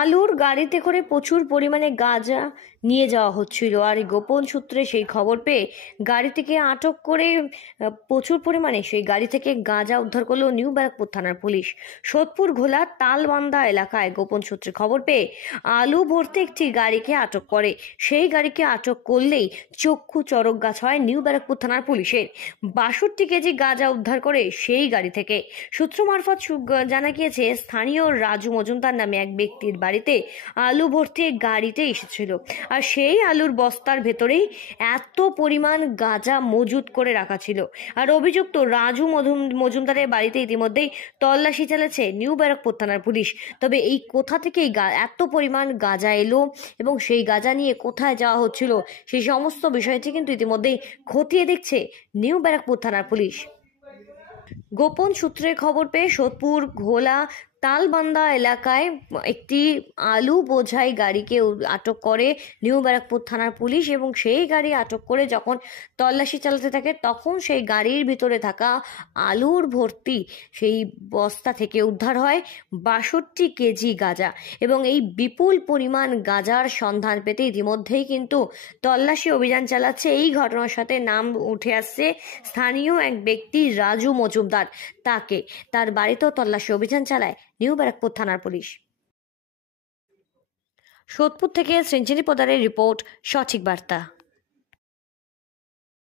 আলুর গাড়িতে করে প্রচুর পরিমাণে গাঁজা নিয়ে যাওয়া হচ্ছিল, আর গোপন সূত্রে সেই খবর পেয়ে গাড়ি থেকে আটক করে প্রচুর পরিমাণে সেই গাড়ি থেকে গাঁজা উদ্ধার করলো নিউ ব্যারাকপুর থানার পুলিশ। সোদপুর ঘোলা তালবান্দা এলাকায় গোপন সূত্রে খবর পেয়ে আলু ভর্তি একটি গাড়িকে আটক করে। সেই গাড়িকে আটক করলেই চক্ষু চড়ক গাছ হয় নিউ ব্যারাকপুর থানার পুলিশের। ৬২ কেজি গাঁজা উদ্ধার করে সেই গাড়ি থেকে। সূত্র মারফত জানা গিয়েছে, স্থানীয় রাজু মজুমদার নামে এক ব্যক্তির বাড়িতে আলু ভর্তি গাড়িতে এসেছিল, আর সেই আলুর বস্তার ভেতরেই এত পরিমাণ গাঁজা মজুত করে রাখা ছিল। আর অভিযুক্ত রাজু মজুমদারের বাড়িতে ইতিমধ্যেই তল্লাশি চালাচ্ছে নিউ ব্যারাকপুর থানার পুলিশ। তবে এই কোথা থেকে এত পরিমাণ গাঁজা এলো এবং সেই গাঁজা নিয়ে কোথায় যাওয়া হচ্ছিল, সেই সমস্ত বিষয়টি কিন্তু ইতিমধ্যেই খতিয়ে দেখছে নিউ ব্যারাকপুর থানার পুলিশ। গোপন সূত্রে খবর পেয়ে সোদপুর ঘোলা তালবান্দা এলাকায় একটি আলু বোঝাই গাড়িকে আটক করে নিউ ব্যারাকপুর থানার পুলিশ, এবং সেই গাড়ি আটক করে যখন তল্লাশি চালাতে থাকে তখন সেই গাড়ির ভিতরে থাকা আলুর ভর্তি সেই বস্তা থেকে উদ্ধার হয় ৬২ কেজি গাঁজা। এবং এই বিপুল পরিমাণ গাঁজার সন্ধান পেতে ইতিমধ্যেই কিন্তু তল্লাশি অভিযান চালাচ্ছে। এই ঘটনার সাথে নাম উঠে আসছে স্থানীয় এক ব্যক্তি রাজু মজুমদার, তার বাড়িতেও তল্লাশি অভিযান চালায় নিউ ব্যারাকপুর থানার পুলিশ। সোদপুর থেকে সৃঞ্জিনী পোদ্দারের রিপোর্ট, সঠিক বার্তা।